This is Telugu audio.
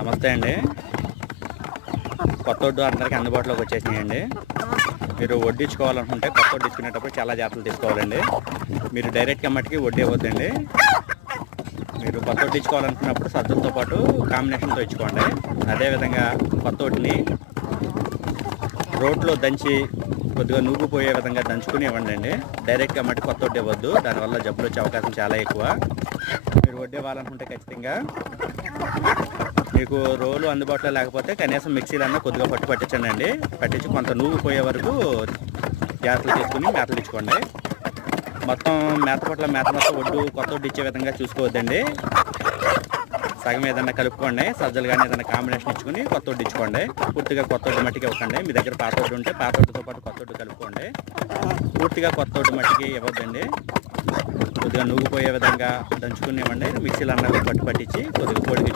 నమస్తే అండి. కొత్త ఒడ్డు అందరికీ అందుబాటులోకి వచ్చేసినాయండి. మీరు వడ్డించుకోవాలనుకుంటే కొత్త వడ్డించుకునేటప్పుడు చాలా జాగ్రత్తలు తీసుకోవాలండి. మీరు డైరెక్ట్గా మట్టికి వడ్డీ ఇవ్వద్దండి. మీరు కొత్త వడ్డించుకోవాలనుకున్నప్పుడు సద్దులతో పాటు కాంబినేషన్తో ఇచ్చుకోండి. అదేవిధంగా కొత్త వడ్డీని రోట్లో దంచి కొద్దిగా నూగిపోయే విధంగా దంచుకుని ఇవ్వండి అండి. డైరెక్ట్గా మట్టి కొత్త వడ్డీ ఇవ్వద్దు, దానివల్ల జబ్బులు వచ్చే అవకాశం చాలా ఎక్కువ. మీరు వడ్డీ ఇవ్వాలనుకుంటే ఖచ్చితంగా మీకు రోలు అందుబాటులో లేకపోతే కనీసం మిక్సీలన్నా కొద్దిగా పట్టించండి అండి. పట్టించి కొంత నూగిపోయే వరకు జాగ్రత్తలు తీసుకుని మేతలు ఇచ్చుకోండి. మొత్తం మేత మొత్తం కొత్త వడ్డీ ఇచ్చే విధంగా చూసుకోవద్దండి. సగం ఏదైనా కలుపుకోండి, సజ్జలు కానీ ఏదైనా కాంబినేషన్ ఇచ్చుకుని కొత్త వడ్డీ ఇచ్చుకోండి. పూర్తిగా కొత్త వడ్డీ మట్టికి ఇవ్వకండి. మీ దగ్గర పాత వడ్డీ ఉంటే పాత వడ్డీతో పాటు కొత్త వడ్డీ కలుపుకోండి. పూర్తిగా కొత్త వడ్డీ మట్టికి ఇవ్వద్దండి. కొద్దిగా నూగిపోయే విధంగా దంచుకుని ఇవ్వండి. మిక్సీలు అన్నవి పట్టించి కొద్దిగా పొడిగించుకోండి.